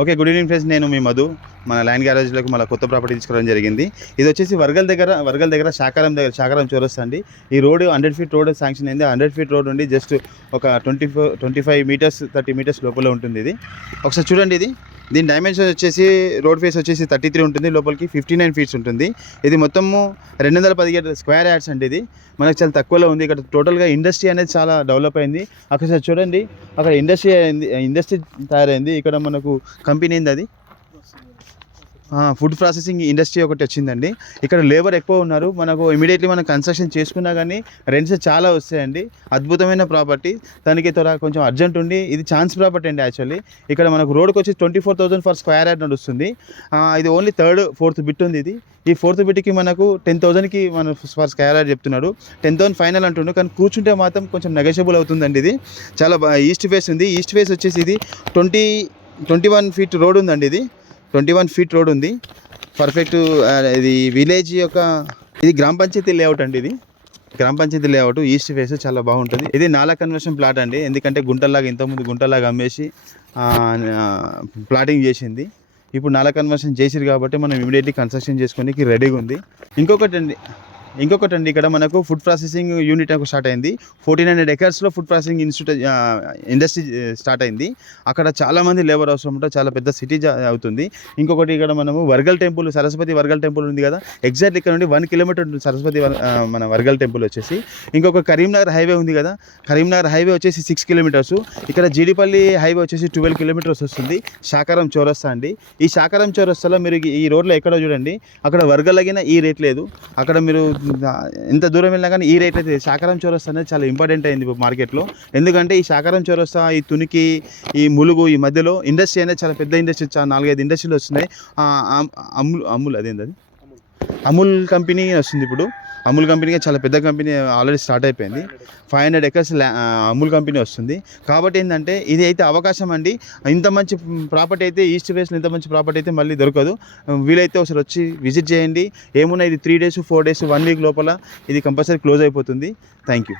Okay, good evening friends. నేను మీ మధు. మన line గ్యారేజ్లోకి మన కొత్త ప్రాపర్టీ తీసుకోవడం జరిగింది. ఇది వచ్చేసి వర్గల్ దగ్గర శాకారం చౌరస్తా అండి. ఈ రోడ్ 100 ఫీట్ రోడ్ శాంక్షన్ అయింది. 100 ఫీట్ రోడ్ నుండి జస్ట్ ఒక 25 మీటర్స్ 30 మీటర్స్ లోపల ఉంటుంది. ఇది ఒకసారి చూడండి. దీని డైమెన్షన్ వచ్చేసి రోడ్ ఫేస్ వచ్చేసి 33 ఉంటుంది, లోపలికి 59 ఫీట్స్ ఉంటుంది. ఇది మొత్తము 217 స్క్వేర్ యార్డ్స్ అండి. ఇది మనకు చాలా తక్కువలో ఉంది. ఇక్కడ టోటల్గా ఇండస్ట్రీ అనేది చాలా డెవలప్ అయింది. అక్కడ చూడండి, అక్కడ ఇండస్ట్రీ తయారైంది. ఇక్కడ మనకు కంపెనీ ఉంది, అది ఫుడ్ ప్రాసెసింగ్ ఇండస్ట్రీ ఒకటి వచ్చిందండి. ఇక్కడ లేబర్ ఎక్కువ ఉన్నారు. మనకు ఇమీడియట్లీ మనం కన్స్ట్రక్షన్ చేసుకున్నా కానీ రెంట్స్ చాలా వస్తాయండి. అద్భుతమైన ప్రాపర్టీ. దానికి కొంచెం అర్జెంట్ ఉండి, ఇది ఛాన్స్ ప్రాపర్టీ అండి. యాక్చువల్లీ ఇక్కడ మనకు రోడ్కి వచ్చి 24,000 ఫర్ స్క్వేర్ యార్డ్ నడుస్తుంది. ఇది ఓన్లీ 3rd 4th బిట్ ఉంది. ఈ 4th బిట్కి మనకు 10,000కి మన ఫర్ స్క్వేర్ యార్డ్ చెప్తున్నాడు. 10,000 ఫైనల్ అంటుండు, కానీ కూర్చుంటే మాత్రం కొంచెం నెగోషియబుల్ అవుతుందండి. ఇది చాలా ఈస్ట్ ఫేస్ ఉంది. ఈస్ట్ ఫేస్ వచ్చేసి ఇది 21 ఫీట్ రోడ్ ఉందండి. ఇది 21 ఫీట్ రోడ్ ఉంది. పర్ఫెక్ట్. ఇది విలేజ్ యొక్క ఇది గ్రామ పంచాయతీ లేఅవుట్ అండి. ఇది గ్రామ పంచాయతీ లేఅవుట్, ఈస్ట్ ఫేస్ చాలా బాగుంటుంది. ఇది నాలా కన్వర్షన్ ప్లాట్ అండి. ఎందుకంటే ఇంతకుముందు గుంటలాగా అమ్మేసి ప్లాటింగ్ చేసింది. ఇప్పుడు నాలా కన్వర్షన్ చేసిరు కాబట్టి మనం ఇమీడియట్లీ కన్స్ట్రక్షన్ చేసుకోనికి రెడీగా ఉంది. ఇంకొకటి అండి, ఇక్కడ మనకు ఫుడ్ ప్రాసెసింగ్ యూనిట్ స్టార్ట్ అయింది. 1400 ఎకర్స్లో ఫుడ్ ప్రాసెసింగ్ ఇండస్ట్రీ స్టార్ట్ అయింది. అక్కడ చాలామంది లేబర్ అవసరం ఉంటుంది. చాలా పెద్ద సిటీ అవుతుంది. ఇంకొకటి, ఇక్కడ మనము వర్గల్ టెంపుల్, సరస్వతి వర్గల్ టెంపుల్ ఉంది కదా, ఎగ్జాక్ట్లీ ఇక్కడ నుండి 1 కిలోమీటర్ ఉంటుంది సరస్వతి మన వర్గల్ టెంపుల్ వచ్చేసి. ఇంకొక కరీంనగర్ హైవే ఉంది కదా, కరీంనగర్ హైవే వచ్చేసి 6 కిలోమీటర్స్. ఇక్కడ జీడిపల్లి హైవే వచ్చేసి 12 కిలోమీటర్స్ వస్తుంది. శాకారం చౌరస్తా అండి. ఈ శాకారం చౌరస్తాలో మీరు ఈ రోడ్లో ఎక్కడో చూడండి, అక్కడ వర్గల్ అగిన ఈ రేట్ లేదు. అక్కడ మీరు ఎంత దూరం వెళ్ళినా కానీ ఈ రేట్ అయితే శాకారం చౌరస్తా అనేది చాలా ఇంపార్టెంట్ అయింది మార్కెట్లో. ఎందుకంటే ఈ శాకారం చౌరస్తా, ఈ తునికి, ఈ ములుగు, ఈ మధ్యలో ఇండస్ట్రీ అనేది చాలా పెద్ద ఇండస్ట్రీ, చాలా 4-5 ఇండస్ట్రీలు వస్తున్నాయి. అమూల్ కంపెనీ వస్తుంది ఇప్పుడు. అమూల్ కంపెనీగా చాలా పెద్ద కంపెనీ ఆల్రెడీ స్టార్ట్ అయిపోయింది. 500 ఎకర్స్ అమూల్ కంపెనీ వస్తుంది. కాబట్టి ఏంటంటే ఇది అయితే అవకాశం అండి. ఇంత మంచి ప్రాపర్టీ అయితే ఈస్ట్ ఫేస్లో ఇంత మంచి ప్రాపర్టీ అయితే మళ్ళీ దొరకదు. వీలైతే ఒకసారి వచ్చి విజిట్ చేయండి. ఏమున్నా ఇది 3 days 4 days 1 week లోపల ఇది కంపల్సరీ క్లోజ్ అయిపోతుంది. Thank you.